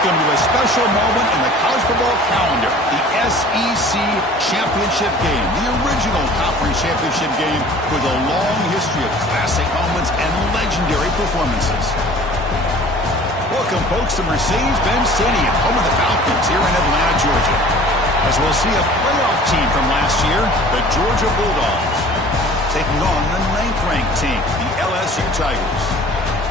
Welcome to a special moment in the college football calendar, the SEC Championship game, the original conference championship game with a long history of classic moments and legendary performances. Welcome, folks, to Mercedes-Benz Stadium, home of the Falcons here in Atlanta, Georgia. As we'll see a playoff team from last year, the Georgia Bulldogs, taking on the 9th-ranked team, the LSU Tigers.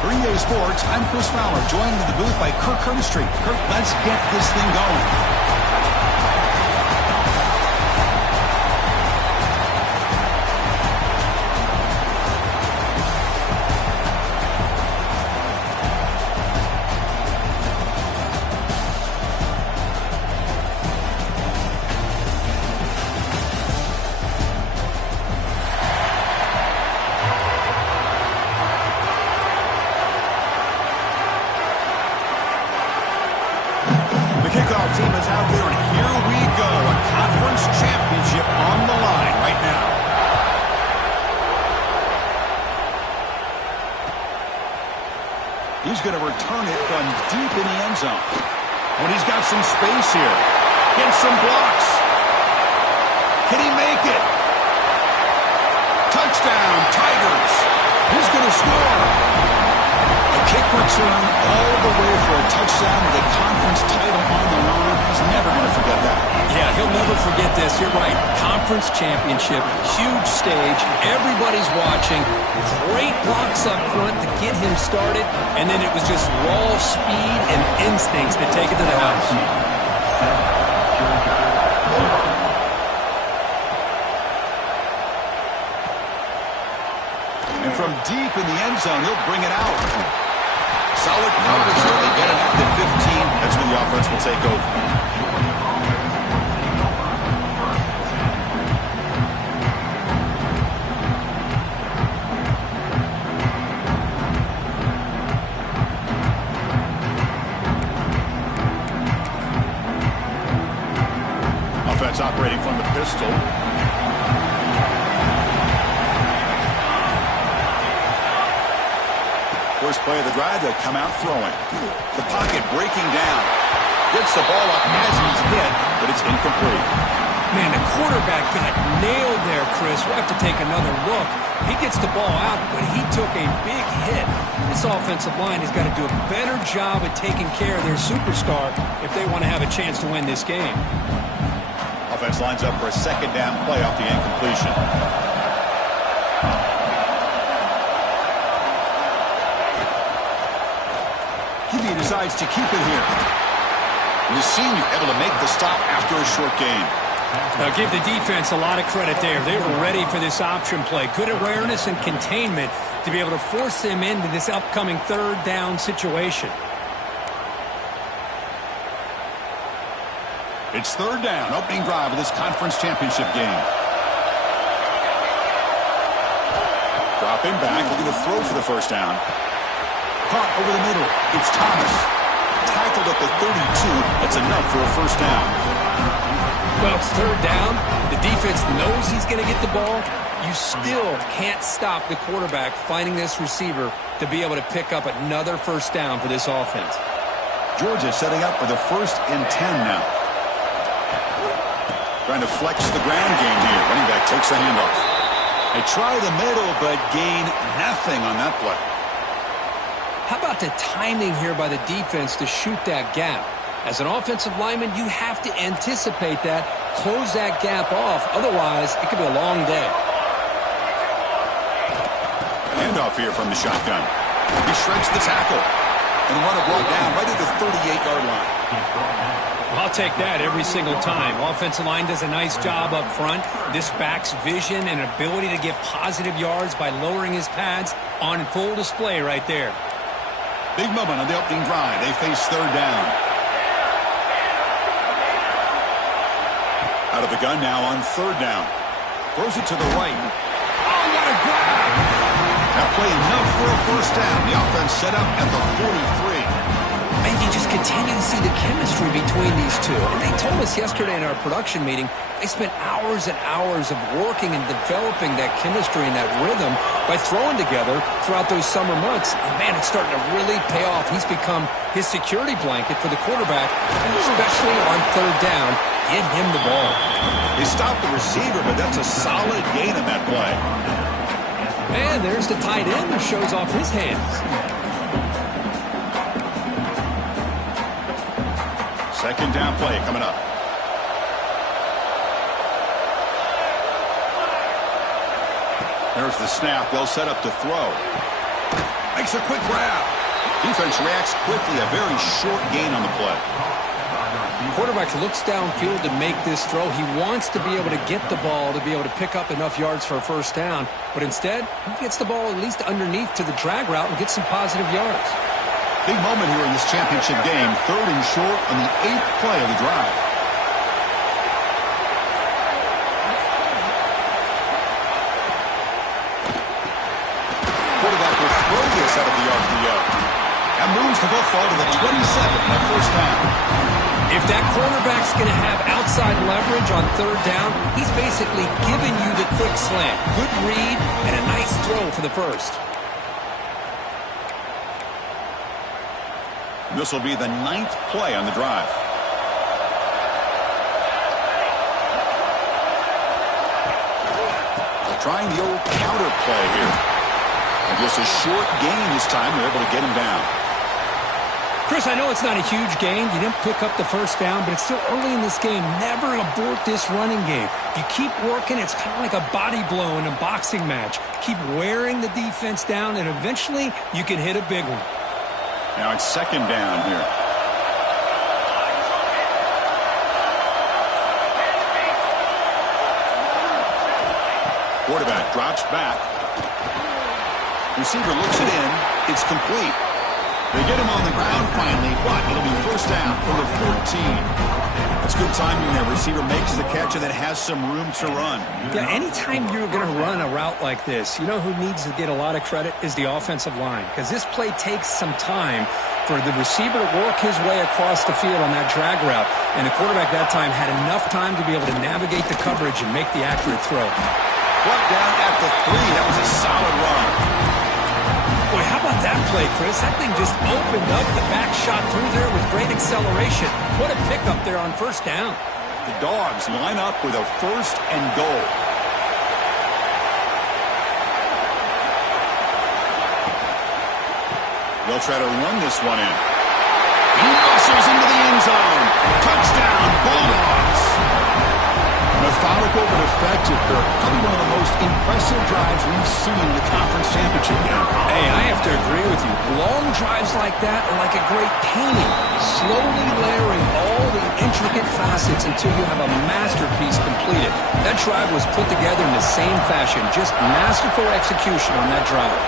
For EA Sports, I'm Chris Fowler, joined in the booth by Kirk Herbstreit. Kirk, let's get this thing going. Kickoff team is out there, and here we go. A conference championship on the line right now. He's going to return it from deep in the end zone. When he's got some space here. Gets some blocks. Can he make it? Touchdown, Tigers. Who's going to score? A kick return all the way for a touchdown with a conference title on the line. He's never going to forget that. Yeah, he'll never forget this. You're right. Conference championship, huge stage. Everybody's watching. Great blocks up front to get him started. And then it was just raw speed and instincts to take it to the house. And from deep in the end zone, he'll bring it out. Solid coverage here. They get it at the 15. That's when the offense will take over. Offense operating from the pistol. First play of the drive, they'll come out throwing. The pocket breaking down. Gets the ball up as he's hit, but it's incomplete. Man, the quarterback got nailed there, Chris. We'll have to take another look. He gets the ball out, but he took a big hit. This offensive line has got to do a better job at taking care of their superstar if they want to have a chance to win this game. Offense lines up for a second down play off the incompletion. He decides to keep it here. And the senior able to make the stop after a short gain. Now give the defense a lot of credit there. They were ready for this option play. Good awareness and containment to be able to force them into this upcoming third down situation. It's third down, opening drive of this conference championship game. Dropping back, looking to throw for the first down. Caught over the middle. It's Thomas. Tackled at the 32. That's enough for a first down. Well, it's third down. The defense knows he's going to get the ball. You still can't stop the quarterback finding this receiver to be able to pick up another first down for this offense. Georgia setting up for the 1st and 10 now. Trying to flex the ground game here. Running back takes the handoff. They try the middle, but gain nothing on that play. How about the timing here by the defense to shoot that gap? As an offensive lineman, you have to anticipate that, close that gap off. Otherwise, it could be a long day. Handoff here from the shotgun. He shreds the tackle. And the runner brought down right at the 38-yard line. I'll take that every single time. Offensive line does a nice job up front. This back's vision and ability to get positive yards by lowering his pads on full display right there. Big moment on the opening drive. They face third down. Out of the gun now on third down. Throws it to the right. Oh, what a grab! That play enough for a first down. The offense set up at the 43. And you just continue to see the chemistry between these two. And they told us yesterday in our production meeting, they spent hours and hours of working and developing that chemistry and that rhythm by throwing together throughout those summer months. And man, it's starting to really pay off. He's become his security blanket for the quarterback, and especially on third down. Get him the ball. He stopped the receiver, but that's a solid gain on that play. And there's the tight end who shows off his hands. Second down play coming up. There's the snap. They'll set up to throw. Makes a quick grab. Defense reacts quickly. A very short gain on the play. Quarterback looks downfield to make this throw. He wants to be able to get the ball to be able to pick up enough yards for a first down. But instead, he gets the ball at least underneath to the drag route and gets some positive yards. Big moment here in this championship game. Third and short on the 8th play of the drive. Quarterback will throw this out of the RPO. That moves the football to the 27, that first down. If that quarterback's going to have outside leverage on third down, he's basically giving you the quick slant. Good read and a nice throw for the first. This will be the 9th play on the drive. Trying the old counter play here. And just a short gain this time. They're able to get him down. Chris, I know it's not a huge gain. You didn't pick up the first down, but it's still early in this game. Never abort this running game. If you keep working, it's kind of like a body blow in a boxing match. Keep wearing the defense down, and eventually you can hit a big one. Now it's second down here. Quarterback drops back. Receiver looks it in. It's complete. They get him on the ground finally, but it'll be first down for the 14. That's good timing there. Receiver makes the catch and then has some room to run. Yeah, anytime you're going to run a route like this, you know who needs to get a lot of credit is the offensive line, because this play takes some time for the receiver to work his way across the field on that drag route, and the quarterback that time had enough time to be able to navigate the coverage and make the accurate throw. Brought down at the 3. That was a solid run. Boy, how about that play, Chris? That thing just opened up the back shot through there with great acceleration. What a pickup there on first down. The Dogs line up with a first and goal. They'll try to run this one in. He muscles into the end zone. Touchdown, Bulldogs. Methodical but effective, Kirk. Probably one of the most impressive drives we've seen in the conference championship game. Hey, I have to agree with you. Long drives like that are like a great painting, slowly layering all the intricate facets until you have a masterpiece completed. That drive was put together in the same fashion, just masterful execution on that drive.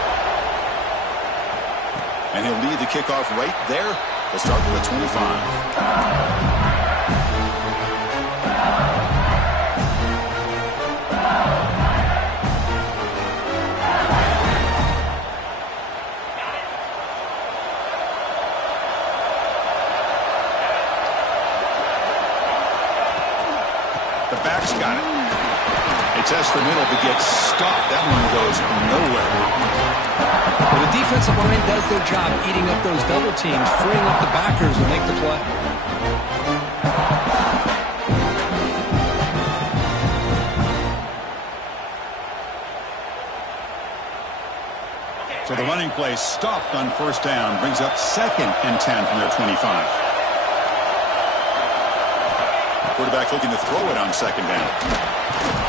And he'll lead the kickoff right there. They'll start with a 25. The back's got it. They test the middle, but gets stopped. That one goes nowhere. Well, the defensive line does their job eating up those double teams, freeing up the backers to make the play. So the running play stopped on first down, brings up 2nd and 10 from their 25. Quarterback looking to throw it on second down.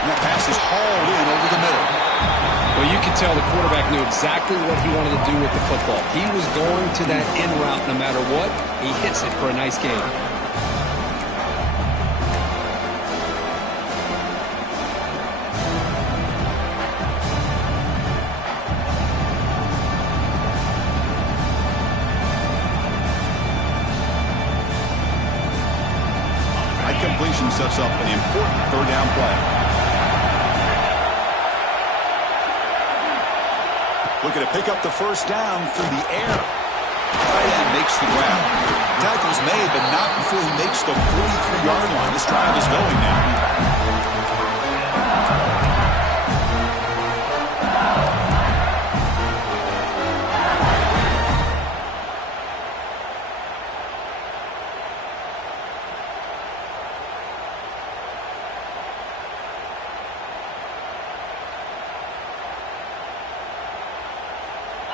And that pass is hauled in over the middle. Well, you can tell the quarterback knew exactly what he wanted to do with the football. He was going to that in route no matter what. He hits it for a nice gain. Completion sets up an important third down play. Looking to pick up the first down through the air. Tight end makes the grab. Tackle's made, but not before he makes the 43-yard line. This drive is going now.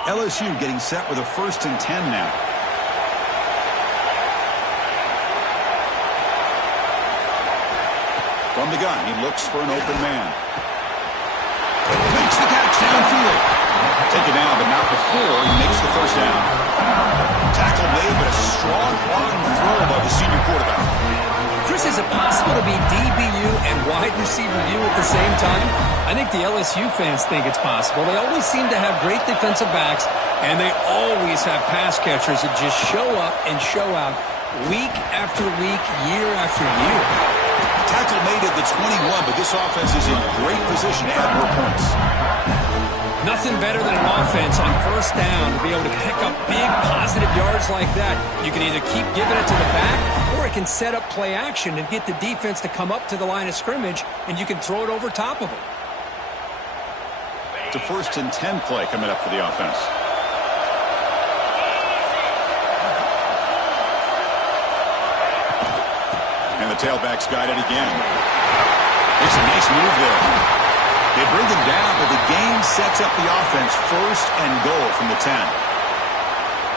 LSU getting set with a 1st and 10 now. From the gun, he looks for an open man. Makes the catch downfield. Taken down, but not before he makes the 1st down. Tackle made, but a strong arm throw by the senior quarterback. Chris, is it possible to be DBU and wide receiver U at the same time? I think the LSU fans think it's possible. They always seem to have great defensive backs, and they always have pass catchers that just show up and show out week after week, year after year. Tackle made at the 21, but this offense is in great position to add more points. Nothing better than an offense on 1st down to be able to pick up big positive yards like that. You can either keep giving it to the back, or it can set up play action and get the defense to come up to the line of scrimmage, and you can throw it over top of them. It's a 1st and 10 play coming up for the offense. And the tailback's got it again. It's a nice move there. They bring him down, but the game sets up the offense 1st and goal from the 10.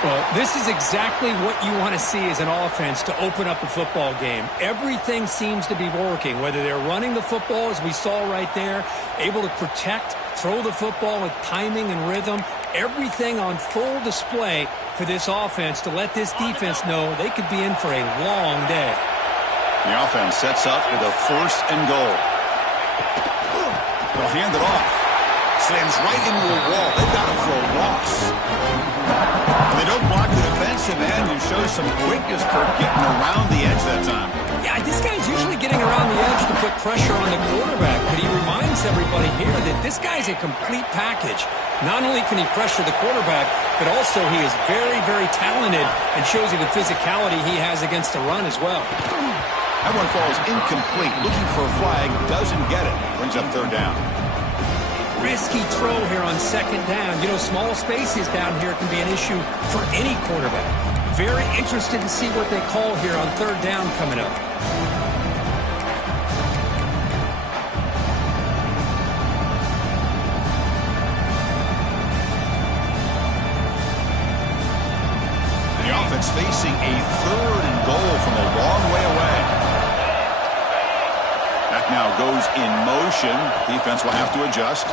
Well, this is exactly what you want to see as an offense to open up a football game. Everything seems to be working, whether they're running the football, as we saw right there, able to protect, throw the football with timing and rhythm, everything on full display for this offense to let this defense know they could be in for a long day. The offense sets up with a 1st and goal. They'll hand it off. Slams right into a wall. They've got him for a loss. And they don't block the defensive end and show some quickness, Kirk, getting around the edge that time. Yeah, this guy's usually getting around the edge to put pressure on the quarterback, but he reminds everybody here that this guy's a complete package. Not only can he pressure the quarterback, but also he is very, very talented and shows you the physicality he has against the run as well. That one falls incomplete. Looking for a flag. Doesn't get it. Brings up 3rd down. Risky throw here on 2nd down. You know, small spaces down here can be an issue for any quarterback. Very interested to see what they call here on 3rd down coming up. The offense facing a 3rd and goal from a long way away. That now goes in motion. Defense will have to adjust.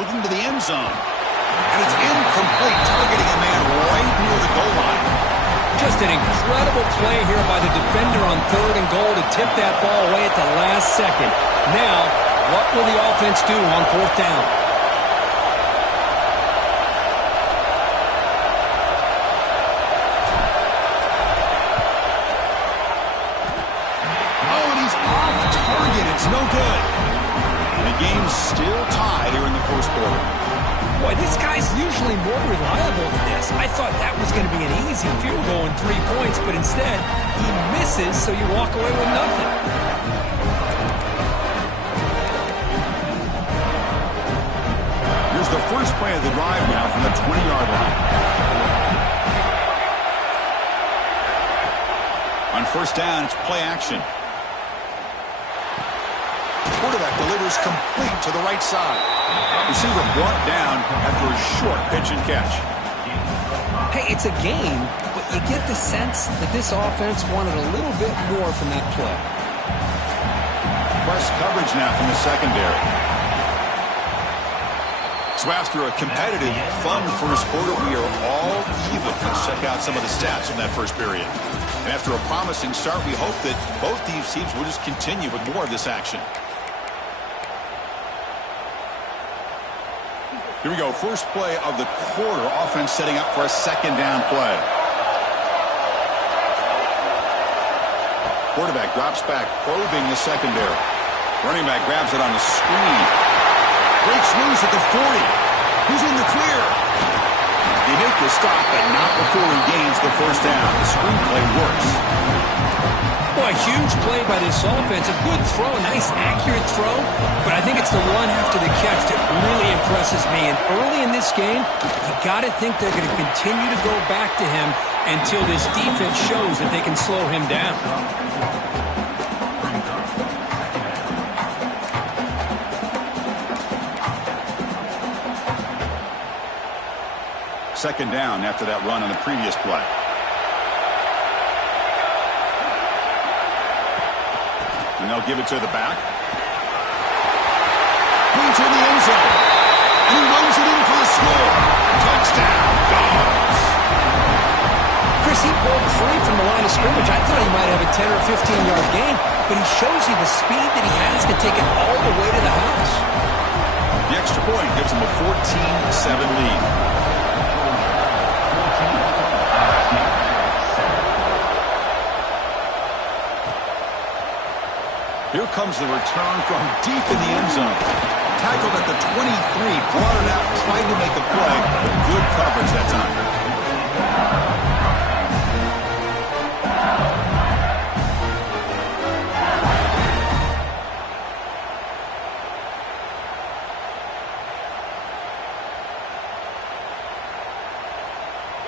Looking to the end zone. And it's incomplete, targeting a man right near the goal line. Just an incredible play here by the defender on 3rd and goal to tip that ball away at the last second. Now, what will the offense do on 4th down? It's no good. And the game's still tied here in the 1st quarter. Boy, this guy's usually more reliable than this. I thought that was going to be an easy field goal and 3 points, but instead, he misses, so you walk away with nothing. Here's the first play of the drive now from the 20-yard line. On 1st down, it's play action. Quarterback delivers complete to the right side. Receiver brought down after a short pitch and catch. Hey, it's a game, but you get the sense that this offense wanted a little bit more from that play. Press coverage now from the secondary. So after a competitive, fun 1st quarter, we are all even. Let's check out some of the stats from that 1st period. And after a promising start, we hope that both these teams will just continue with more of this action. Here we go. First play of the quarter. Offense setting up for a 2nd down play. Quarterback drops back, probing the secondary. Running back grabs it on the screen. Breaks loose at the 40. Who's in the clear? They make the stop, but not before he gains the first down. The screenplay works. Well, a huge play by this offense. A good throw, a nice, accurate throw. But I think it's the run after the catch that really impresses me. And early in this game, you got to think they're going to continue to go back to him until this defense shows that they can slow him down. Second down after that run on the previous play. And they'll give it to the back. Into the end zone. And he runs it in for the score. Touchdown, Dogs. Chris, he broke free from the line of scrimmage. I thought he might have a 10 or 15-yard gain, but he shows you the speed that he has to take it all the way to the house. The extra point gives him a 14-7 lead. Here comes the return from deep in the end zone. Tackled at the 23, brought it out, tried to make a play. Good coverage that time.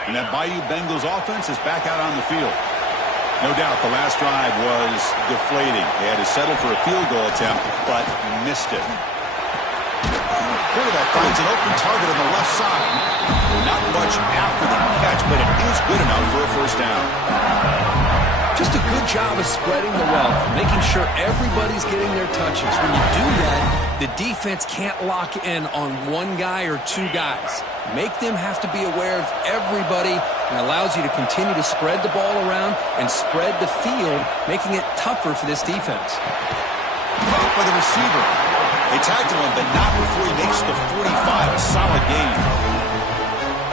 And that Bayou Bengals offense is back out on the field. No doubt the last drive was deflating. They had to settle for a field goal attempt, but missed it. Quarterback finds an open target on the left side. Not much after the catch, but it is good enough for a first down. Just a good job of spreading the wealth, making sure everybody's getting their touches. When you do that, the defense can't lock in on one guy or two guys. Make them have to be aware of everybody, and allows you to continue to spread the ball around and spread the field, making it tougher for this defense. Caught by the receiver. They tackle him, but not before he makes the 45. A solid gain.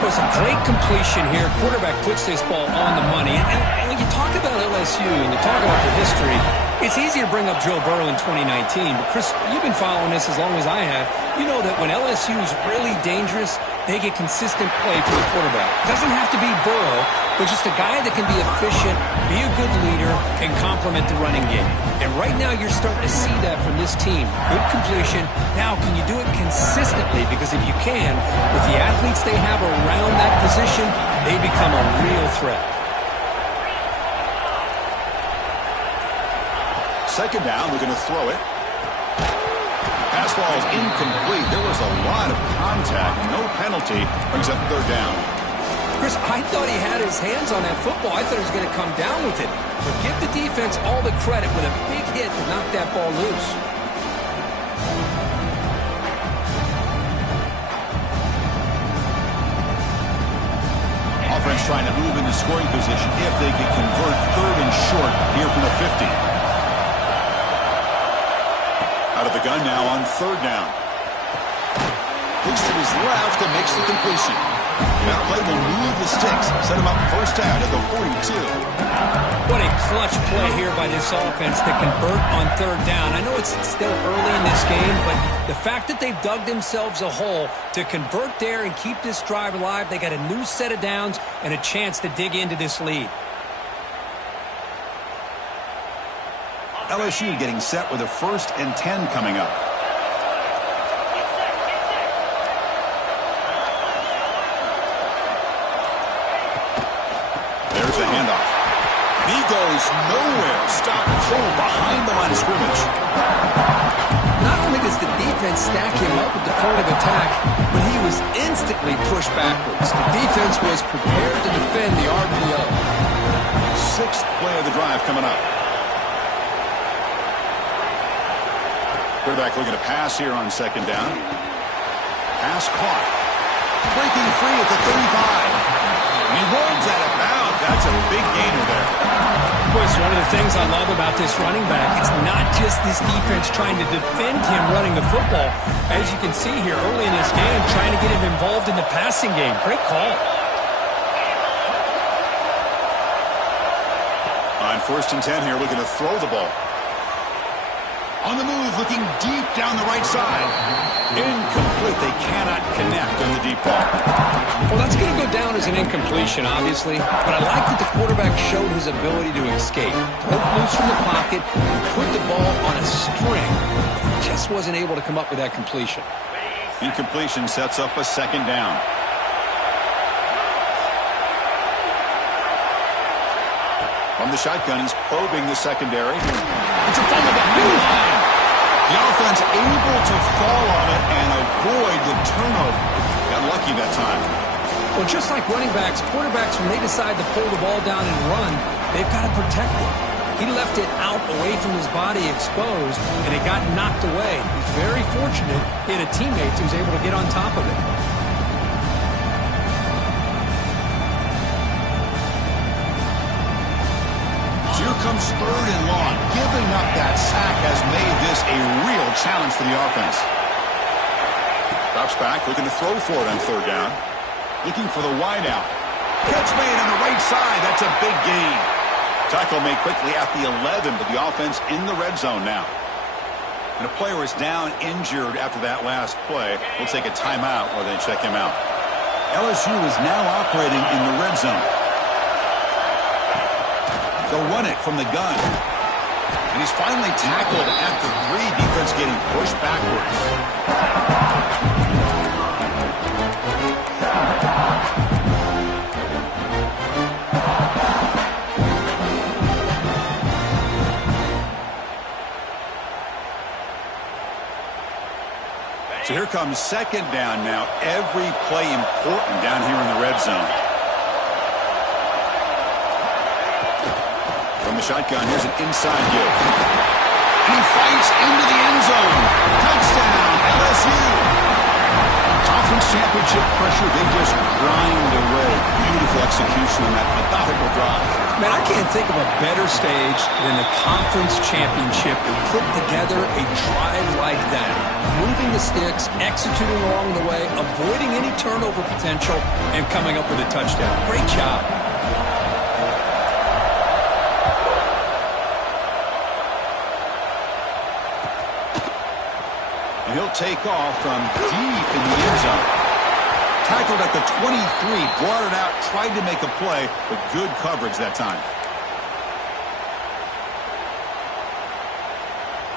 It was a great completion here. Quarterback puts this ball on the money. And when you talk about LSU and you talk about the history, it's easy to bring up Joe Burrow in 2019. But, Chris, you've been following this as long as I have. You know that when LSU is really dangerous, they get consistent play from the quarterback. It doesn't have to be Burrow, but just a guy that can be efficient, be a good leader, and complement the running game. And right now you're starting to see that from this team. Good completion. Now, can you do it consistently? Because if you can, with the athletes they have around that position, they become a real threat. Second down, we're going to throw it. Pass ball is incomplete. There was a lot of contact. No penalty. Brings up third down. Chris, I thought he had his hands on that football. I thought he was going to come down with it. But give the defense all the credit with a big hit to knock that ball loose. Offense trying to move into scoring position if they can convert third and short here from the 50. Out of the gun now on third down. Looks to his left and makes the completion. That play will move the sticks. Set him up first down at the 42. What a clutch play here by this offense to convert on third down. I know it's still early in this game, but the fact that they've dug themselves a hole to convert there and keep this drive alive, they got a new set of downs and a chance to dig into this lead. LSU getting set with a 1st and 10 coming up. There's the handoff. And he goes nowhere. Stop cold behind the line of scrimmage. Not only does the defense stack him up at the point of attack, but he was instantly pushed backwards. The defense was prepared to defend the RPO. 6th play of the drive coming up. Quarterback looking to pass here on second down. Pass caught. Breaking free at the 35. And he runs out of bounds. That's a big gainer there. Chris, one of the things I love about this running back, it's not just this defense trying to defend him running the football. As you can see here early in this game, trying to get him involved in the passing game. Great call. On 1st and 10 here, looking to throw the ball. On the move, looking deep down the right side. Incomplete. They cannot connect on the deep ball. Well, that's going to go down an incompletion, obviously, but I like that the quarterback showed his ability to escape. Broke loose from the pocket, put the ball on a string. Just wasn't able to come up with that completion. Incompletion sets up a second down. From the shotgun, he's probing the secondary. It's a fumble behind the line. The offense able to fall on it and avoid the turnover. Got lucky that time. Well, just like running backs, quarterbacks, when they decide to pull the ball down and run, they've got to protect it. He left it out away from his body exposed, and it got knocked away. He's very fortunate he had a teammate who was able to get on top of it. So here comes third and long. Giving up that sack has made this a real challenge for the offense. Drops back, looking to throw for it on third down. Looking for the wideout. Catch made on the right side. That's a big gain. Tackle made quickly at the 11, but the offense in the red zone now. And a player is down injured after that last play. We'll take a timeout while they check him out. LSU is now operating in the red zone. They'll run it from the gun. And he's finally tackled at the 3. Defense getting pushed backwards. So here comes second down now. Every play important down here in the red zone. From the shotgun, here's an inside give. And he fights into the end zone. Touchdown, LSU. Conference championship pressure, they just grind away. Beautiful execution on that methodical drive. Man, I can't think of a better stage than the conference championship to put together a drive like that. Moving the sticks, executing along the way, avoiding any turnover potential, and coming up with a touchdown. Great job. And he'll take off from deep in the end zone. Tackled at the 23, brought it out, tried to make a play, but good coverage that time.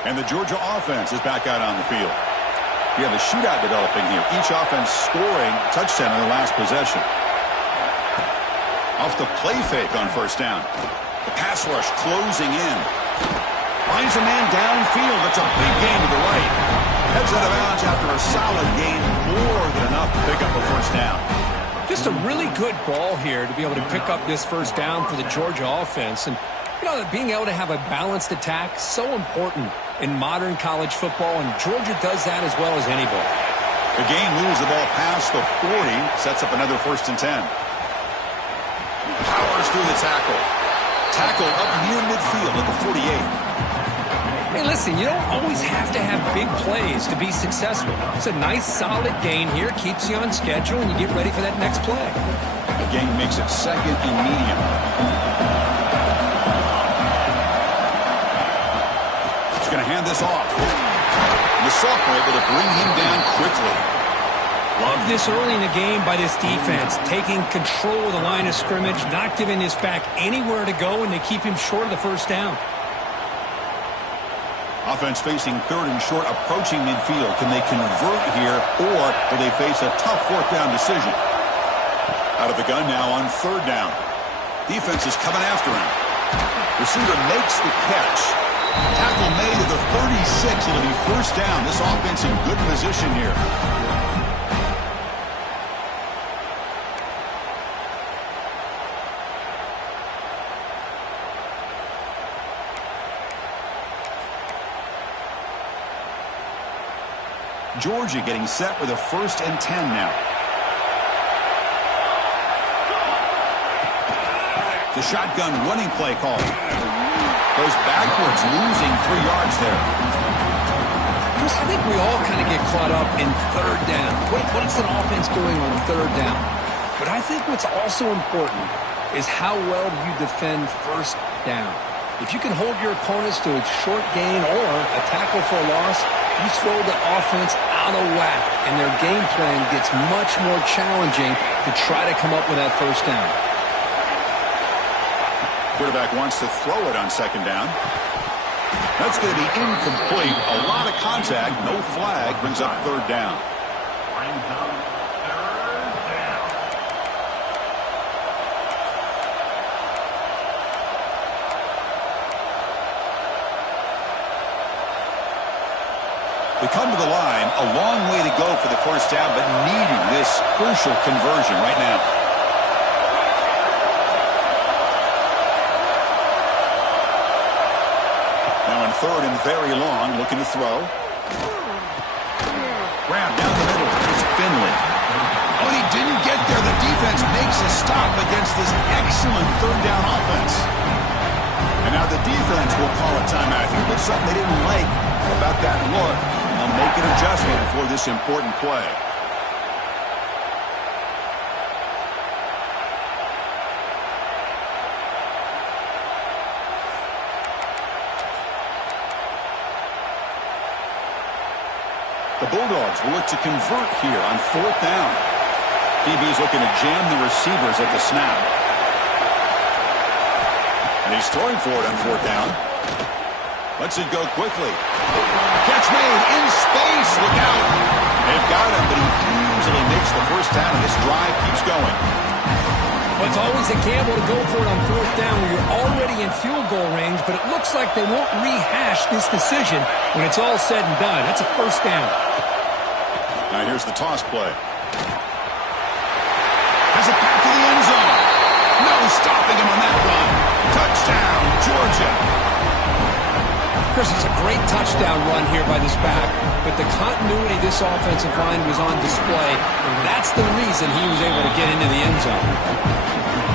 And the Georgia offense is back out on the field. We have a shootout developing here. Each offense scoring a touchdown in their last possession. Off the play fake on first down. The pass rush closing in. Finds a man downfield. That's a big gain to the right. Heads out of bounds after a solid gain. More than enough to pick up a first down. Just a really good ball here to be able to pick up this first down for the Georgia offense. And, you know, being able to have a balanced attack, so important in modern college football, and Georgia does that as well as anybody. The game moves the ball past the 40, sets up another 1st and 10. Powers through the tackle. Tackle up near midfield at the 48. Hey, listen, you don't always have to have big plays to be successful. It's a nice, solid gain here, keeps you on schedule, and you get ready for that next play. The game makes it 2nd and medium. Going to hand this off. The sophomore able to bring him down quickly. Love this early in the game by this defense, taking control of the line of scrimmage, not giving this back anywhere to go, and they keep him short of the first down. Offense facing 3rd and short, approaching midfield. Can they convert here, or will they face a tough 4th down decision? Out of the gun now on 3rd down. Defense is coming after him. Receiver makes the catch. Tackle made at the 36. It'll be first down. This offense in good position here. Georgia getting set with a 1st and 10 now. The shotgun running play call. Goes backwards, losing 3 yards there. Chris, I think we all kind of get caught up in 3rd down. What is an offense doing on 3rd down? But I think what's also important is how well you defend 1st down. If you can hold your opponents to a short gain or a tackle for a loss, You throw the offense out of whack, and their game plan gets much more challenging to try to come up with that first down. Quarterback wants to throw it on second down. That's going to be incomplete. A lot of contact. No flag. Brings up third down. They come to the line, a long way to go for the first down, but needing this crucial conversion right now. Now in third and very long, looking to throw. Grab down the middle. It's Finley. Oh, he didn't get there. The defense makes a stop against this excellent third down offense. And now the defense will call a timeout here, but something they didn't like about that look. They'll make an adjustment for this important play. The Bulldogs will look to convert here on fourth down. DB's looking to jam the receivers at the snap. And he's throwing for it on fourth down. Lets it go quickly. Catch made in space. Look out. They've got him, but he easily makes the first down, and this drive keeps going. Well, it's always a gamble to go for it on fourth down when you're already in field goal range, but it looks like they won't rehash this decision when it's all said and done. That's a first down. Now here's the toss play. Has it back to the end zone. No stopping him on that run. Touchdown, Georgia. Chris, it's a great touchdown run here by this back, but the continuity of this offensive line was on display, and that's the reason he was able to get into the end zone.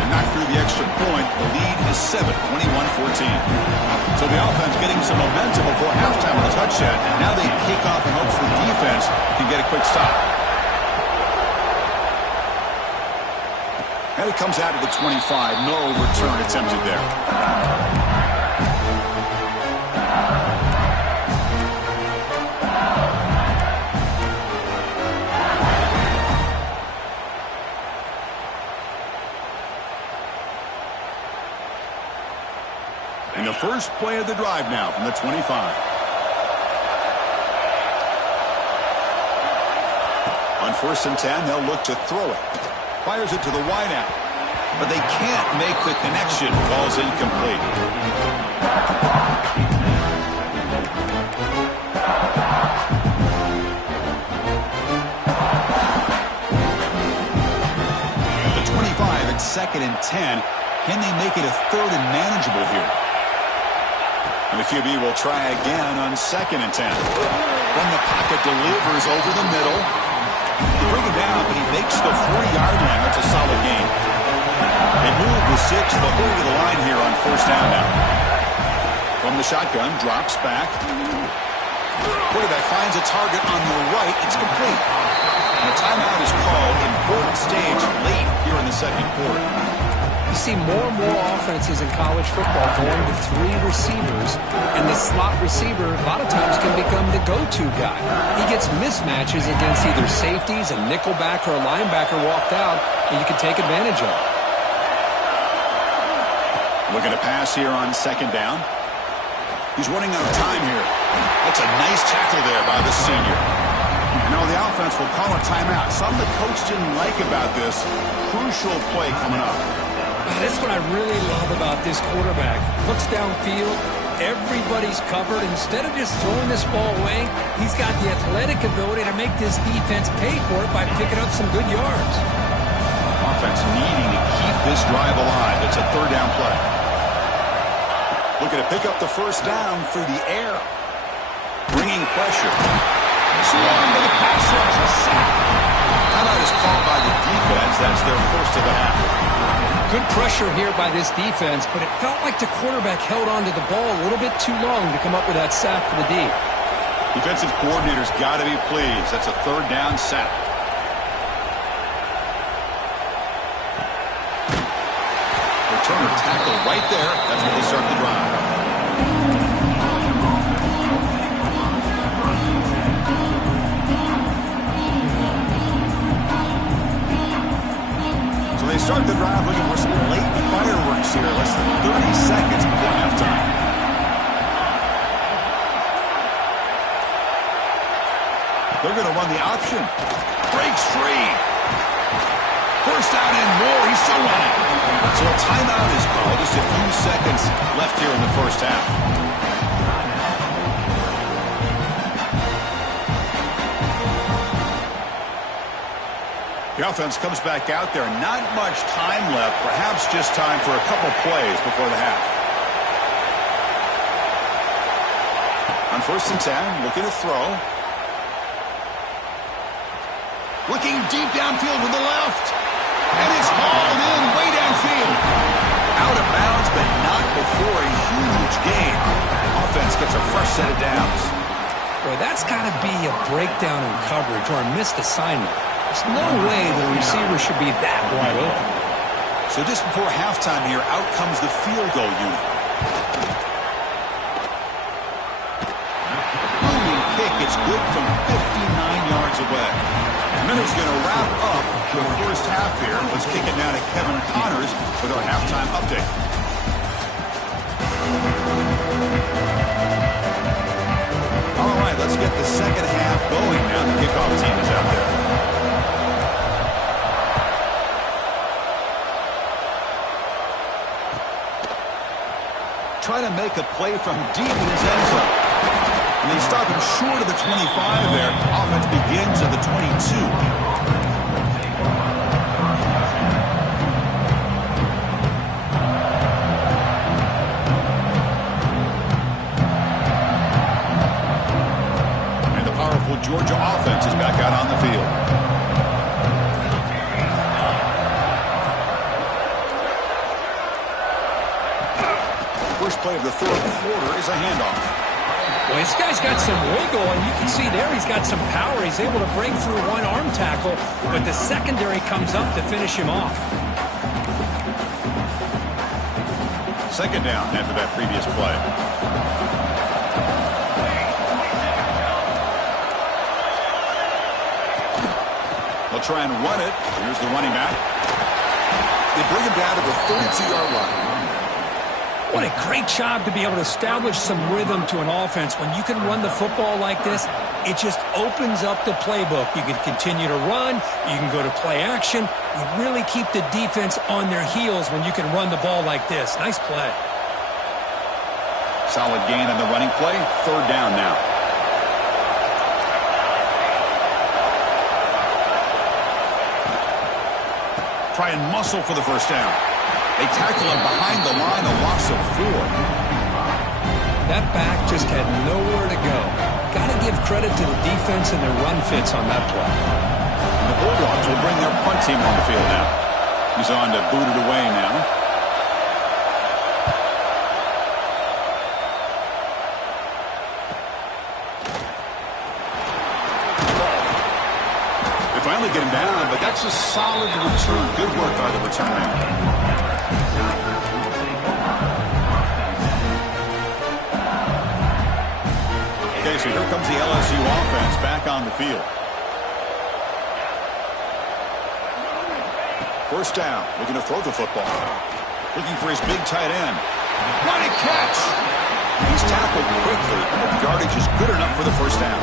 And knocked through the extra point. The lead is 7, 21-14. So the offense getting some momentum before halftime with a touchdown. Now they kick off in hopes the defense can get a quick stop. And it comes out of the 25. No return attempted there. And the first play of the drive now from the 25. On first and 10, they'll look to throw it. Fires it to the wideout. But they can't make the connection. Ball's incomplete. The 25 at second and 10. Can they make it a third and manageable here? And the QB will try again on second and 10. From the pocket, delivers over the middle. They bring him down, but he makes the 40-yard line. That's a solid gain. They move the 6. They'll go to the line here on first down now. From the shotgun, drops back. Quarterback finds a target on the right. It's complete. And a timeout is called. Important stage late here in the second quarter. You see more and more offenses in college football going to 3 receivers, and the slot receiver a lot of times can become the go-to guy. He gets mismatches against either safeties, a nickelback, or a linebacker walked out, and you can take advantage of it. Looking to pass here on second down. He's running out of time here. That's a nice tackle there by the senior. And now the offense will call a timeout. Something the coach didn't like about this. Crucial play coming up. That's what I really love about this quarterback. Looks downfield, everybody's covered. Instead of just throwing this ball away, he's got the athletic ability to make this defense pay for it by picking up some good yards. Offense needing to keep this drive alive. It's a third down play. Looking to pick up the first down through the air. Bringing pressure. Swung to the pass rush. A sack. Timeout is called by the defense. That's their first of the half. Good pressure here by this defense, but it felt like the quarterback held onto the ball a little bit too long to come up with that sack for the D. Defensive coordinator's got to be pleased. That's a third down sack. Returner tackle right there. That's where they start the drive. They start the drive looking for some late fireworks here, less than 30 seconds before halftime. They're going to run the option. Breaks free. First down and more. He's still running. So a timeout is called. Just a few seconds left here in the first half. The offense comes back out there. Not much time left. Perhaps just time for a couple plays before the half. On 1st and 10, looking to throw. Looking deep downfield with the left. And it's hauled in way downfield. Out of bounds, but not before a huge gain. Offense gets a fresh set of downs. Boy, that's got to be a breakdown in coverage or a missed assignment. There's no way the receiver should be that wide open. So just before halftime here, out comes the field goal unit. Booming kick. It's good from 59 yards away. Minute's going to wrap up the first half here. Let's kick it now to Kevin Connors with our halftime update. All right, let's get the second half going now. The kickoff team is out there. Trying to make a play from deep in his end zone. And they stop him short of the 25 there. Offense begins at the 22. Georgia offense is back out on the field. First play of the third quarter is a handoff. Well, this guy's got some wiggle, and you can see there he's got some power. He's able to break through one arm tackle, but the secondary comes up to finish him off. Second down after that previous play. They'll try and run it. Here's the running back. They bring him down to the 32-yard line. What a great job to be able to establish some rhythm to an offense. When you can run the football like this, it just opens up the playbook. You can continue to run. You can go to play action. You really keep the defense on their heels when you can run the ball like this. Nice play. Solid gain on the running play. Third down now. Try and muscle for the first down. They tackle him behind the line, a loss of 4. That back just had nowhere to go. Got to give credit to the defense and their run fits on that play. The Bulldogs will bring their punt team on the field now. He's on to boot it away now. They finally get him down, but that's a solid return. Good work by the return man. Okay, so here comes the LSU offense back on the field. First down, looking to throw the football. Looking for his big tight end. Running catch! He's tackled quickly, but the yardage is good enough for the first down.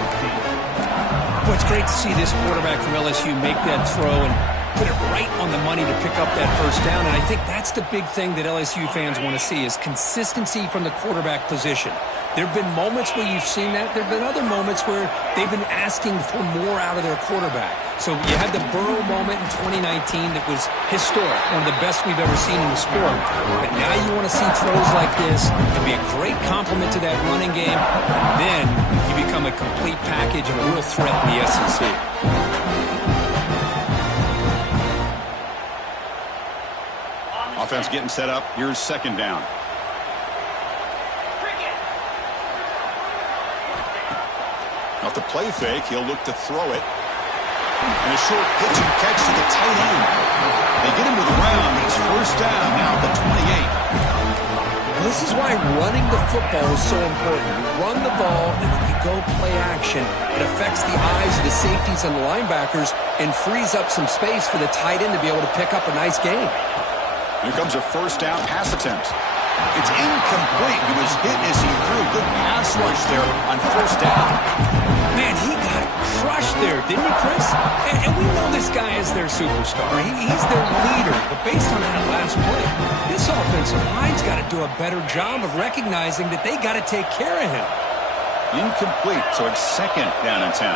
Well, it's great to see this quarterback from LSU make that throw and put it right on the money to pick up that first down. And I think that's the big thing that LSU fans want to see is consistency from the quarterback position. There have been moments where you've seen that. There have been other moments where they've been asking for more out of their quarterback. So you had the Burrow moment in 2019 that was historic, one of the best we've ever seen in the sport. But now you want to see throws like this. It'd be a great compliment to that running game. And then you become a complete package and a real threat in the SEC. Offense getting set up. Here's second down. Off the play fake, he'll look to throw it. And a short pitch and catch to the tight end. They get him to the ground, but it's first down now at the 28. this is why running the football is so important. You run the ball, and then you go play action. It affects the eyes of the safeties and the linebackers and frees up some space for the tight end to be able to pick up a nice gain. Here comes a first down pass attempt. It's incomplete. He was hit as he threw. Good pass rush there on first down. Man, he got crushed there, didn't he, Chris? And we know this guy is their superstar. He's their leader. But based on that last play, this offensive line's got to do a better job of recognizing that they got to take care of him. Incomplete, so it's second down and 10.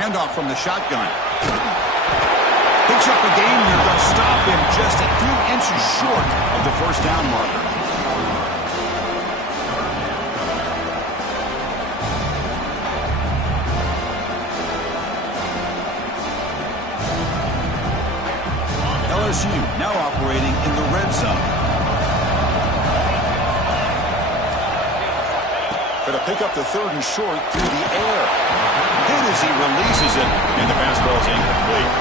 Handoff from the shotgun. Picks up a gain here. They'll stop him just a few inches short of the first down marker. LSU now operating in the red zone. Going to pick up the third and short through the air. Hit as he releases it, and the pass ball is incomplete.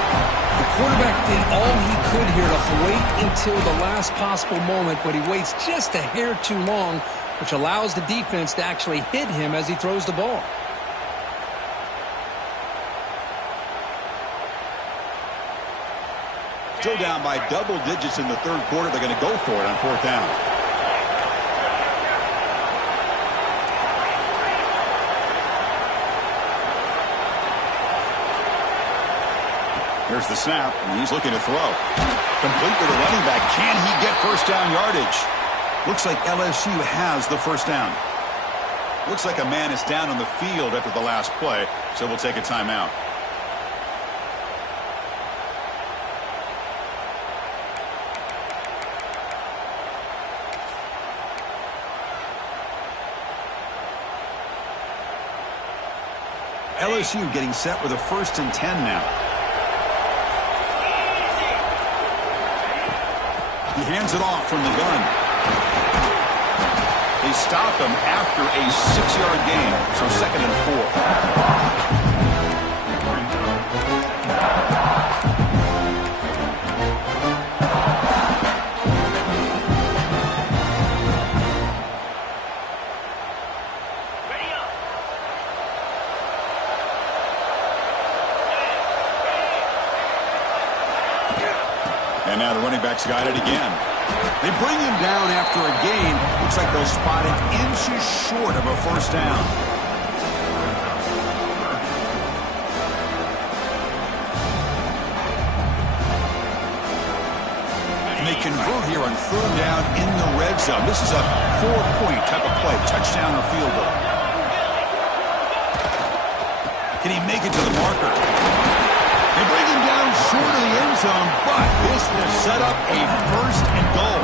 The quarterback did all he could here to wait until the last possible moment, but he waits just a hair too long, which allows the defense to actually hit him as he throws the ball. Still down by double digits in the third quarter. They're going to go for it on fourth down. Here's the snap, and he's looking to throw. Complete with the running back. Can he get first down yardage? Looks like LSU has the first down. Looks like a man is down on the field after the last play, so we'll take a timeout. LSU getting set with a 1st and 10 now. He hands it off from the gun. They stop him after a 6-yard gain, so 2nd and 4. And now the running back's got it again. They bring him down after a gain. Looks like they'll spot it inches short of a first down. And they convert here on 3rd down in the red zone. This is a 4-point type of play, touchdown or field goal. Can he make it to the marker? They bring him down short of the end zone, but this will set up a 1st and goal.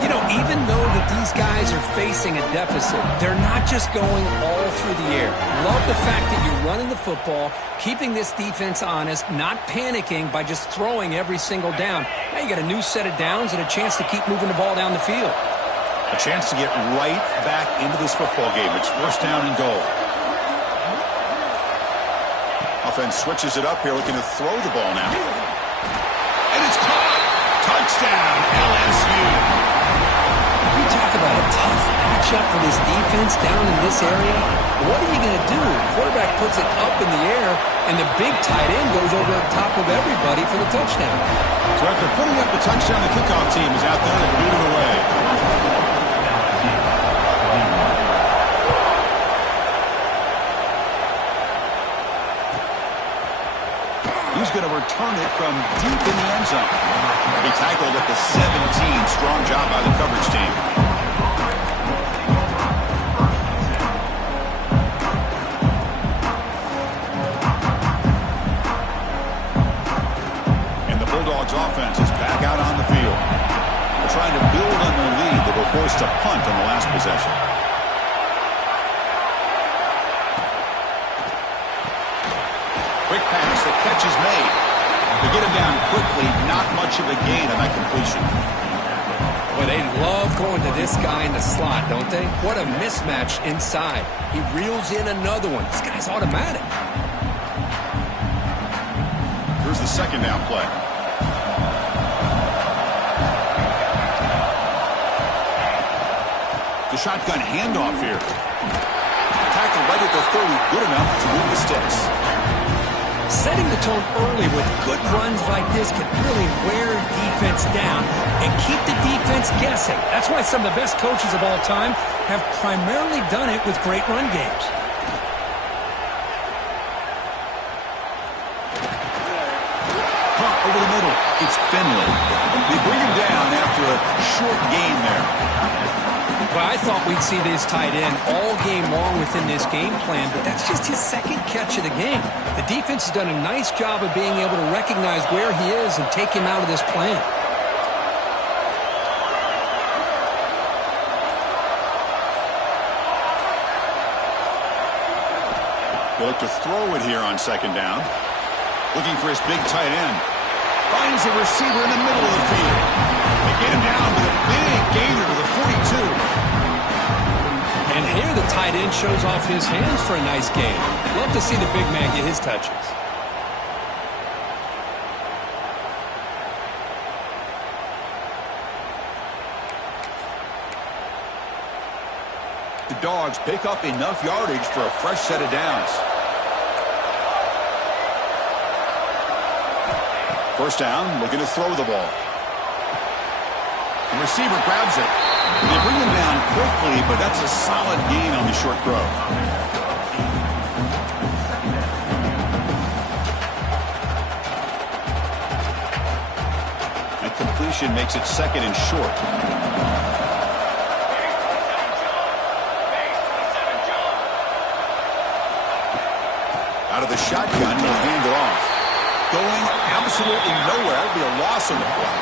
You know, even though that these guys are facing a deficit, they're not just going all through the air. Love the fact that you're running the football, keeping this defense honest, not panicking by just throwing every single down. Now you got a new set of downs and a chance to keep moving the ball down the field. A chance to get right back into this football game. It's 1st down and goal. Offense switches it up here, looking to throw the ball now. And it's caught! Touchdown, LSU! You talk about a tough matchup for this defense down in this area. What are you going to do? The quarterback puts it up in the air, and the big tight end goes over the top of everybody for the touchdown. So after putting up the touchdown, the kickoff team is out there to boot it away. He's going to return it from deep in the end zone. He tackled at the 17. Strong job by the coverage team. And the Bulldogs offense is back out on the field. They're trying to build on their lead. They were forced to punt on the last possession. Quick pass, the catch is made. They get him down quickly, not much of a gain on that completion. Well, they love going to this guy in the slot, don't they? What a mismatch inside. He reels in another one. This guy's automatic. Here's the 2nd down play. The shotgun handoff here. Tackle right at the 30, good enough to move the sticks. Setting the tone early with good runs like this can really wear defense down and keep the defense guessing. That's why some of the best coaches of all time have primarily done it with great run games. Over the middle, it's Finley. They bring him down after a short gain there. Well, I thought we'd see this tight end all game long within this game plan, but that's just his second catch of the game. The defense has done a nice job of being able to recognize where he is and take him out of this plan. They look to throw it here on second down. Looking for his big tight end. Finds a receiver in the middle of the field. They get him down with a big gainer to the 42. And here the tight end shows off his hands for a nice gain. Love to see the big man get his touches. The Dogs pick up enough yardage for a fresh set of downs. First down, looking to throw the ball. The receiver grabs it. They bring him down quickly, but that's a solid gain on the short throw. That completion makes it second and short. Out of the shotgun, he'll hand it off. Going absolutely nowhere. That would be a loss on the play.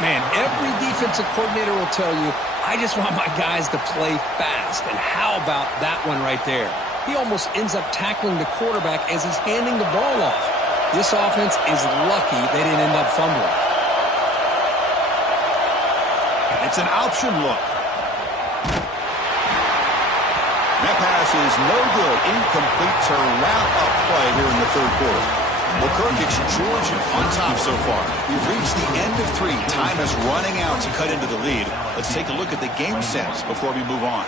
Man, every defensive coordinator will tell you, I just want my guys to play fast. And how about that one right there? He almost ends up tackling the quarterback as he's handing the ball off. This offense is lucky they didn't end up fumbling. It's an option look. That pass is no good. Incomplete to wrap up play here in the third quarter. Well, Kirkich, Georgia on top so far. We've reached the end of 3. Time is running out to cut into the lead. Let's take a look at the game sense before we move on.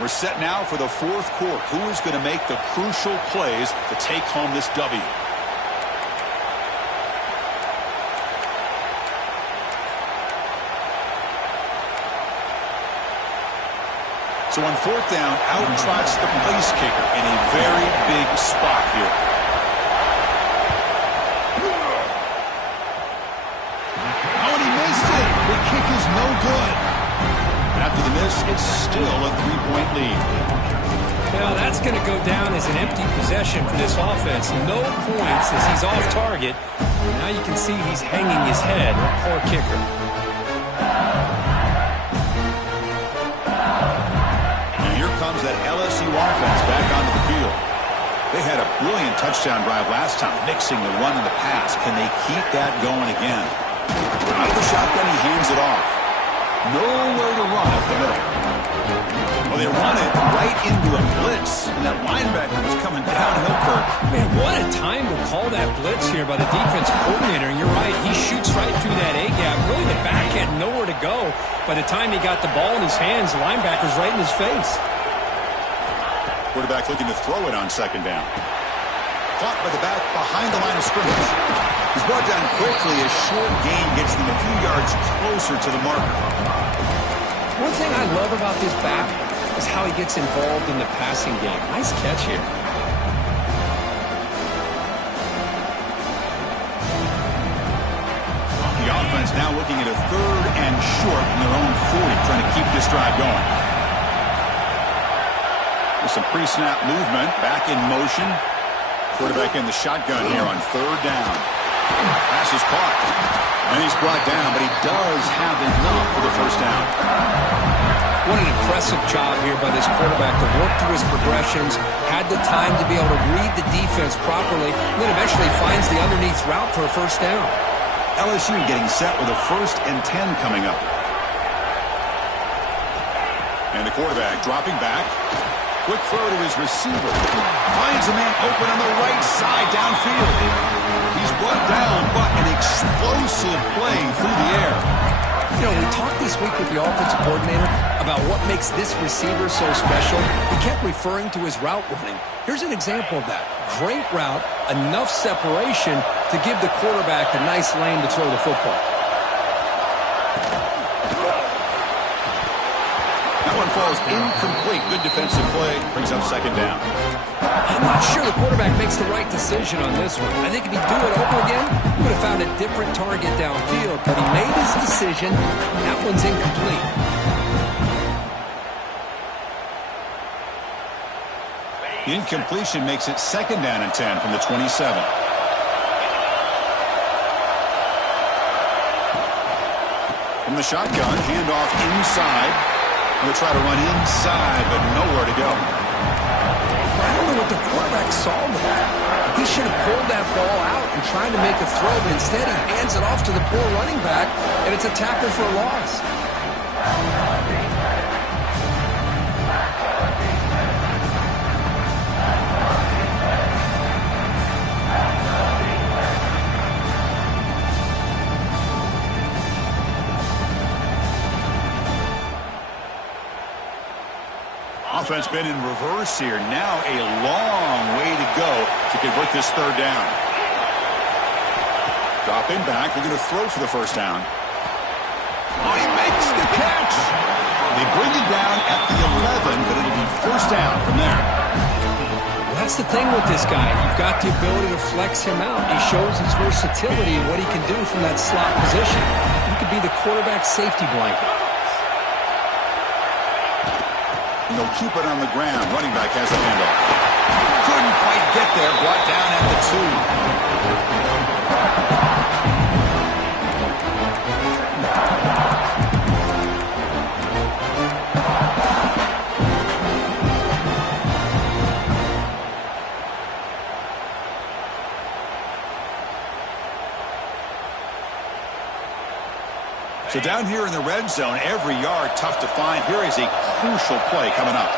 We're set now for the fourth quarter. Who is going to make the crucial plays to take home this W? So on fourth down, out trots the place kicker in a very big spot here. Oh, and he missed it. The kick is no good. After the miss, it's still a 3-point lead. Now that's going to go down as an empty possession for this offense. No points as he's off target. Now you can see he's hanging his head. Poor kicker. Comes that LSU offense back onto the field. They had a brilliant touchdown drive last time, mixing the run and the pass. Can they keep that going again? Out of the shotgun, he hands it off. Nowhere to run up the middle. Well, they run it right into a blitz, and that linebacker was coming downhill, Kirk. Man, what a time to call that blitz here by the defense coordinator. And you're right, he shoots right through that A-gap. Really, the back had nowhere to go. By the time he got the ball in his hands, the linebacker's right in his face. Quarterback looking to throw it on second down. Caught by the back behind the line of scrimmage. He's brought down quickly. A short gain gets them a few yards closer to the marker. One thing I love about this back is how he gets involved in the passing game. Nice catch here. The offense now looking at a third and short in their own 40, trying to keep this drive going. With some pre-snap movement, back in motion. Quarterback in the shotgun here on third down. Pass is caught. And he's brought down, but he does have enough for the first down. What an impressive job here by this quarterback to work through his progressions, had the time to be able to read the defense properly, and then eventually finds the underneath route for a first down. LSU getting set with a 1st and 10 coming up. And the quarterback dropping back. Quick throw to his receiver. Finds a man open on the right side downfield. He's brought down, but an explosive play through the air. You know, we talked this week with the offensive coordinator about what makes this receiver so special. He kept referring to his route running. Here's an example of that. Great route, enough separation to give the quarterback a nice lane to throw the football. That one falls incomplete. Good defensive play. Brings up second down. I'm not sure the quarterback makes the right decision on this one. I think if he'd do it over again, he would have found a different target downfield. But he made his decision. That one's incomplete. The incompletion makes it second down and 10 from the 27. From the shotgun, handoff inside. They'll try to run inside, but nowhere to go. I don't know what the quarterback saw there. He should have pulled that ball out and tried to make a throw, but instead he hands it off to the poor running back, and it's a tackle for a loss. Offense been in reverse here. Now a long way to go to convert this third down. Dropping back. They're going to throw for the first down. Oh, he makes the catch. They bring it down at the 11, but it'll be first down from there. Well, that's the thing with this guy. You've got the ability to flex him out. He shows his versatility and what he can do from that slot position. He could be the quarterback safety blanket. And they'll keep it on the ground. Running back has a handoff. Couldn't quite get there. Brought down at the 2. So down here in the red zone, every yard tough to find. Here is a crucial play coming up.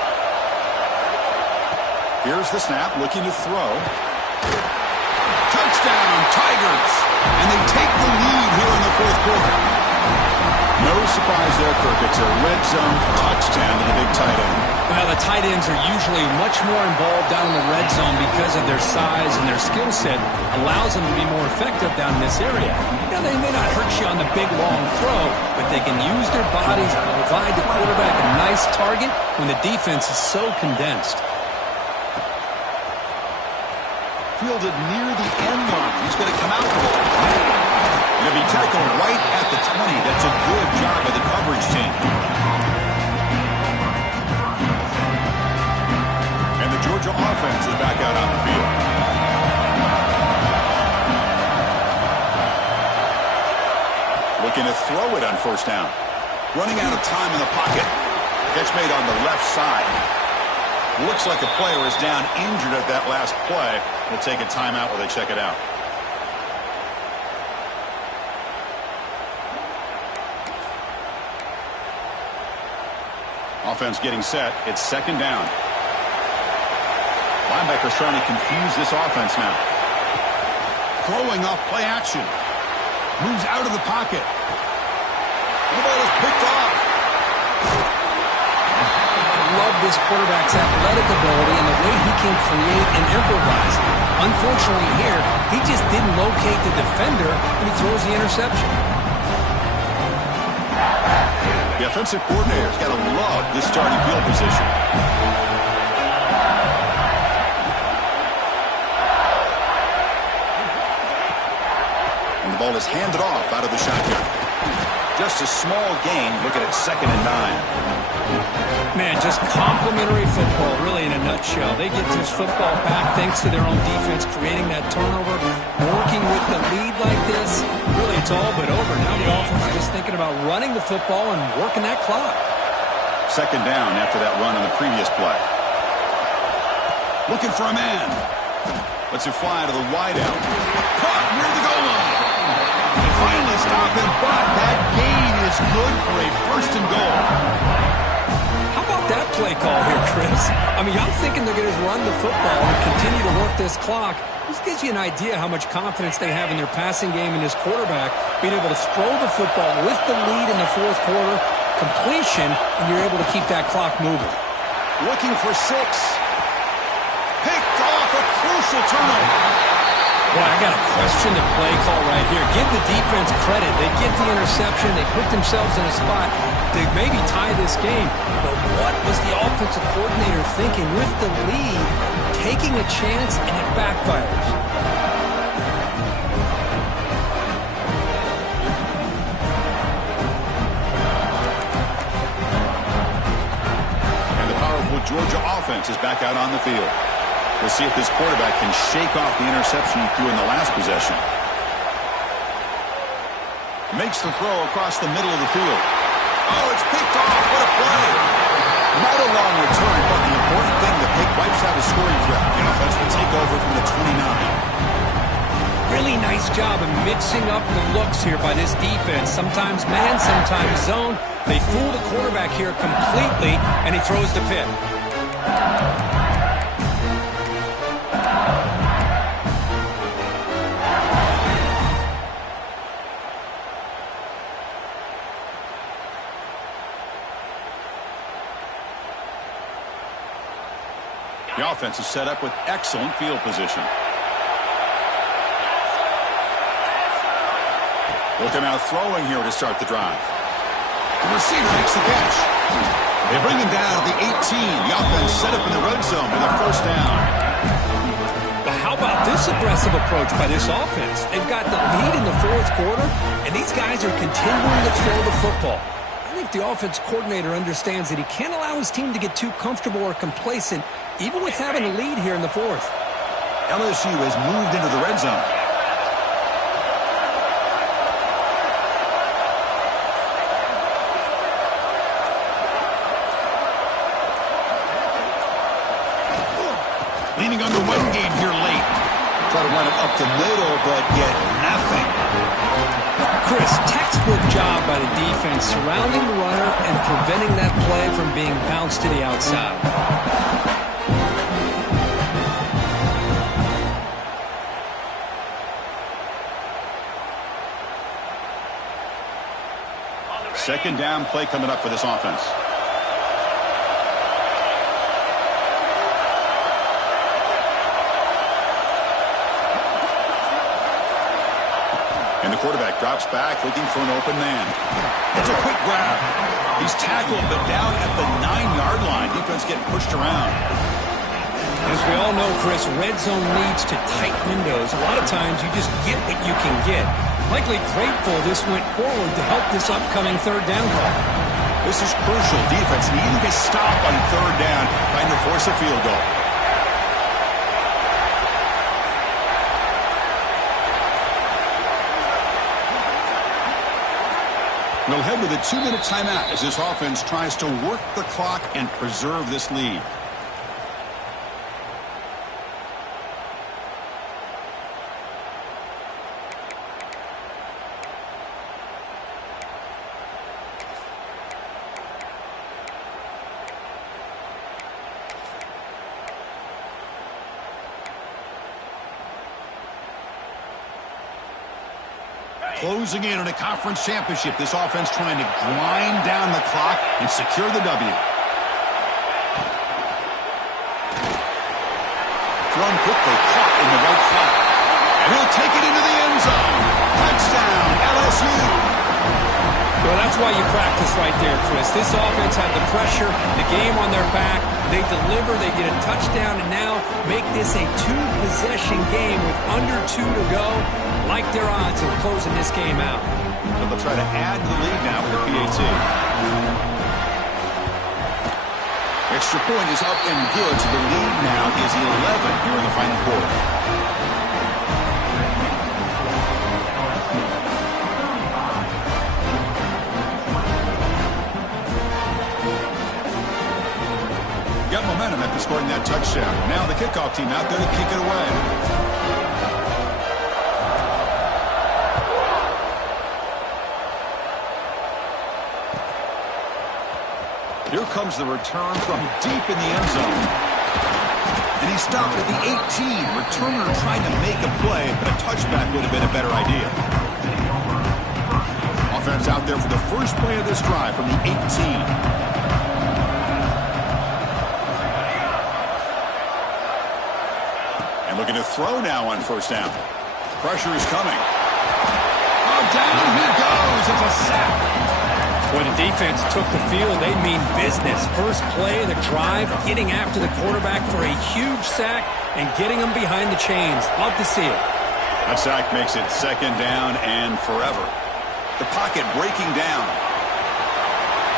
Here's the snap, looking to throw. Touchdown, Tigers! And they take the lead here in the fourth quarter. No surprise there, Kirk. It's a red zone touchdown to the big tight end. Well, the tight ends are usually much more involved down in the red zone because of their size and their skill set allows them to be more effective down in this area. Now, they may not hurt you on the big, long throw, but they can use their bodies to provide the quarterback a nice target when the defense is so condensed. Fielded near the end line. He's going to come out with it. Going to be tackled right at the 20. That's a good job by the coverage team. And the Georgia offense is back out on the field. Looking to throw it on first down. Running out of time in the pocket. Catch made on the left side. Looks like a player is down injured at that last play. We'll take a timeout while they check it out. Offense getting set. It's second down. Linebacker's trying to confuse this offense now. Throwing off play action. Moves out of the pocket. The ball is picked off. I love this quarterback's athletic ability and the way he can create and improvise. Unfortunately here, he just didn't locate the defender and he throws the interception. The offensive coordinator's got to love this starting field position. And the ball is handed off out of the shotgun. Just a small gain. Looking at 2nd and 9. Man, just complimentary football, really, in a nutshell. They get this football back thanks to their own defense, creating that turnover, working with the lead like this. Really, it's all but over. Now the offense is just thinking about running the football and working that clock. Second down after that run on the previous play. Looking for a man. Lets it fly to the wideout. Caught near the goal line. They finally stop him, but that gain is good for a 1st and goal. How about that play call here, Chris. I mean, I'm thinking they're going to run the football and continue to work this clock. This gives you an idea how much confidence they have in their passing game and this quarterback being able to throw the football with the lead in the fourth quarter, completion, and you're able to keep that clock moving. Looking for 6. Picked off, a crucial turnover. Boy, I got to question the play call right here. Give the defense credit. They get the interception. They put themselves in a spot to maybe tie this game. But what was the offensive coordinator thinking with the lead, taking a chance, and it backfires? And the powerful Georgia offense is back out on the field. We'll see if this quarterback can shake off the interception he threw in the last possession. Makes the throw across the middle of the field. Oh, it's picked off. What a play. Not a long return, but the important thing, the pick wipes out a scoring threat. The offense will take over from the 29. Really nice job of mixing up the looks here by this defense. Sometimes man, sometimes zone. They fool the quarterback here completely, and he throws the pick. The offense is set up with excellent field position. They'll come out throwing here to start the drive. The receiver makes the catch. They bring him down at the 18. The offense set up in the red zone with a first down. But how about this aggressive approach by this offense? They've got the lead in the fourth quarter, and these guys are continuing to throw the football. I think the offense coordinator understands that he can't allow his team to get too comfortable or complacent, even with having a lead here in the fourth. LSU has moved into the red zone. Leaning on the run game here late. Try to run it up the middle, but get nothing. Chris, textbook job by the defense surrounding the runner and preventing that play from being bounced to the outside. Second down play coming up for this offense. And the quarterback drops back looking for an open man. It's a quick grab. He's tackled but down at the 9-yard line. Defense getting pushed around. As we all know, Chris, red zone leads to tight windows. A lot of times you just get what you can get. Likely grateful this went forward to help this upcoming third down call. This is crucial. Defense needing to stop on third down, trying to force a field goal. We'll head to the 2-minute timeout as this offense tries to work the clock and preserve this lead. Closing in on a conference championship, this offense trying to grind down the clock and secure the W. Thrown quickly, caught in the right flat. And he'll take it into the end zone. Touchdown, LSU. Well, that's why you practice right there, Chris. This offense had the pressure, the game on their back. They deliver, they get a touchdown, and now make this a 2-possession game with under 2 to go. Like their odds of closing this game out. So they'll try to add to the lead now with the PAT. Extra point is up and good, so the lead now is 11 here in the final quarter. Got momentum after scoring that touchdown. Now the kickoff team out there to kick it away. Here comes the return from deep in the end zone. And he stopped at the 18. Returner trying to make a play, but a touchback would have been a better idea. Offense out there for the first play of this drive from the 18. And looking to throw now on first down. Pressure is coming. Oh, down he goes. It's a sack. When the defense took the field, they mean business. First play of the drive, getting after the quarterback for a huge sack and getting him behind the chains. Love to see it. That sack makes it second down and forever. The pocket breaking down.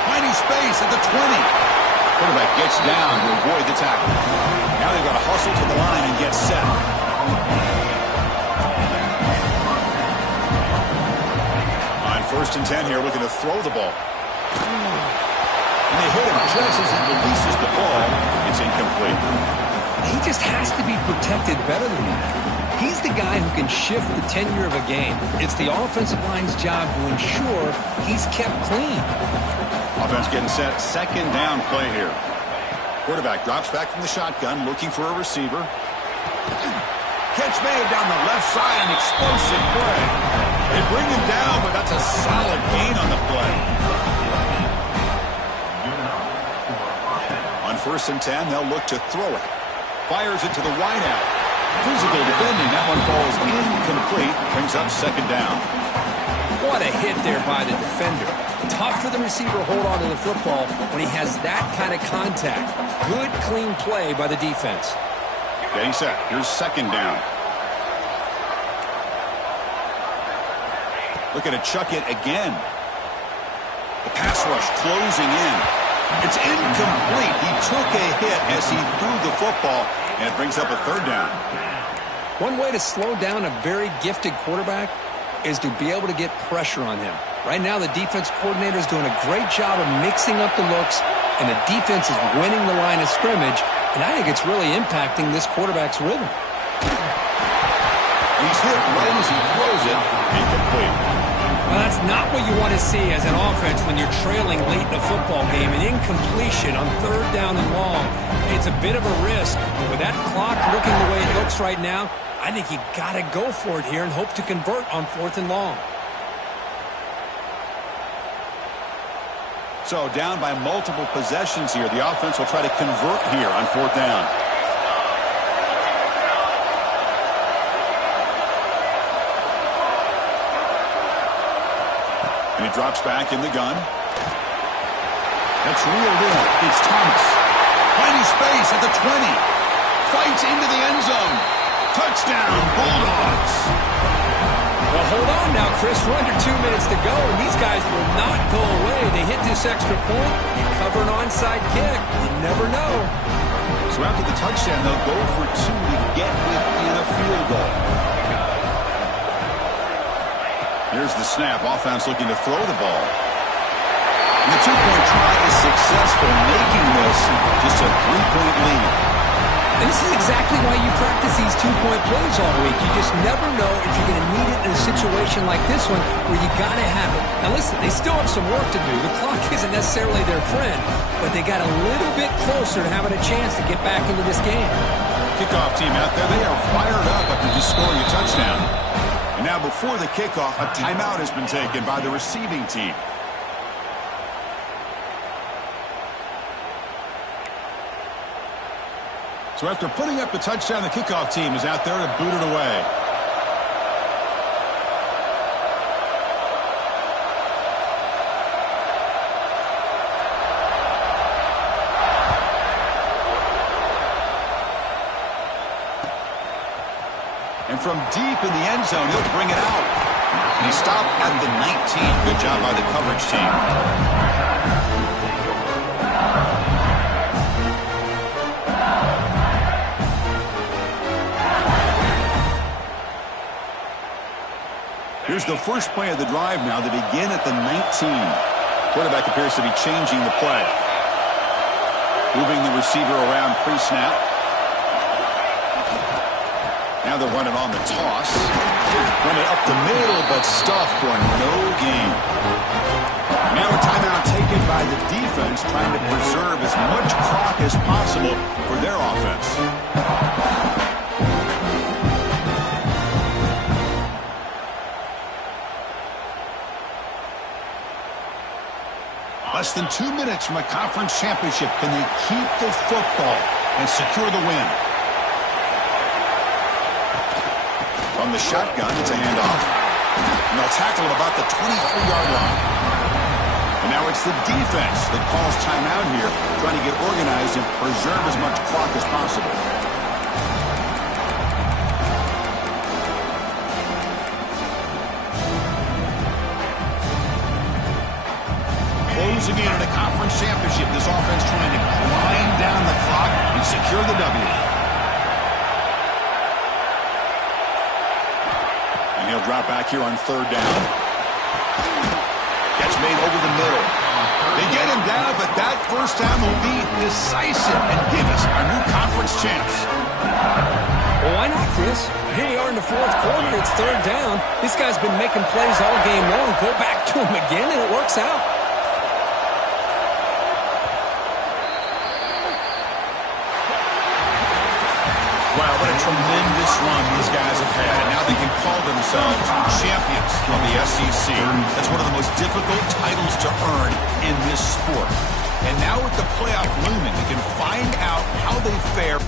Finding space at the 20. Quarterback gets down to avoid the tackle. Now they've got to hustle to the line and get set. On 1st and 10 here, looking to throw the ball. And they hit him just as he releases the ball. It's incomplete. He just has to be protected better than that. He's the guy who can shift the tenure of a game. It's the offensive line's job to ensure he's kept clean. Offense getting set. Second down play here. Quarterback drops back from the shotgun, looking for a receiver. Catch made down the left side, an explosive play. They bring him down, but that's a solid gain on the play. On 1st and 10, they'll look to throw it. Fires it to the wideout. Physical defending. That one falls incomplete. Brings up second down. What a hit there by the defender. Tough for the receiver to hold on to the football when he has that kind of contact. Good, clean play by the defense. Getting set. Here's second down. Looking to chuck it again. The pass rush closing in. It's incomplete. He took a hit as he threw the football, and it brings up a third down. One way to slow down a very gifted quarterback is to be able to get pressure on him. Right now, the defense coordinator is doing a great job of mixing up the looks, and the defense is winning the line of scrimmage, and I think it's really impacting this quarterback's rhythm. He's hit right as he throws it. Incomplete. Well, that's not what you want to see as an offense when you're trailing late in a football game. An incompletion on 3rd down and long. It's a bit of a risk. But with that clock looking the way it looks right now, I think you got to go for it here and hope to convert on 4th and long. So down by multiple possessions here. The offense will try to convert here on 4th down. And he drops back in the gun. That's reeled in. It's Thomas. Finding space at the 20. Fights into the end zone. Touchdown, Bulldogs. Well, hold on now, Chris. We're under 2 minutes to go, and these guys will not go away. They hit this extra point. You cover an onside kick. You never know. So after the touchdown, they'll go for 2 to get within a field goal. Here's the snap. Offense looking to throw the ball. And the 2-point try is successful, making this just a 3-point lead. And this is exactly why you practice these 2-point plays all week. You just never know if you're going to need it in a situation like this one where you got to have it. Now listen, they still have some work to do. The clock isn't necessarily their friend, but they got a little bit closer to having a chance to get back into this game. Kickoff team out there, they are fired up after just scoring a touchdown. And now before the kickoff, a timeout has been taken by the receiving team. So after putting up the touchdown, the kickoff team is out there to boot it away. And from deep in the end zone, he'll bring it out. And he stopped at the 19. Good job by the coverage team. Here's the first play of the drive now. They begin at the 19. Quarterback appears to be changing the play. Moving the receiver around pre-snap. Now they're running on the toss. Run it up the middle, but stuffed for no gain. Now a timeout taken by the defense, trying to preserve as much clock as possible for their offense. Less than 2 minutes from a conference championship. Can they keep the football and secure the win? From the shotgun, it's a handoff. And they'll tackle him about the 23-yard line. And now it's the defense that calls timeout here, trying to get organized and preserve as much clock as possible. Closing in on a conference championship, this offense trying to grind down the clock and secure the W. And he'll drop back here on 3rd down. Catch made over the middle. They get him down, but that first down will be decisive and give us our new conference champs. Well, why not, Chris? Here we are in the 4th quarter. It's 3rd down. This guy's been making plays all game long. Go back to him again, and it works out. Wow, what a tremendous run these guys have had, and now they can call themselves champions of the SEC. That's one of the most difficult titles to earn in this sport. And now with the playoff looming, we can find out how they fare.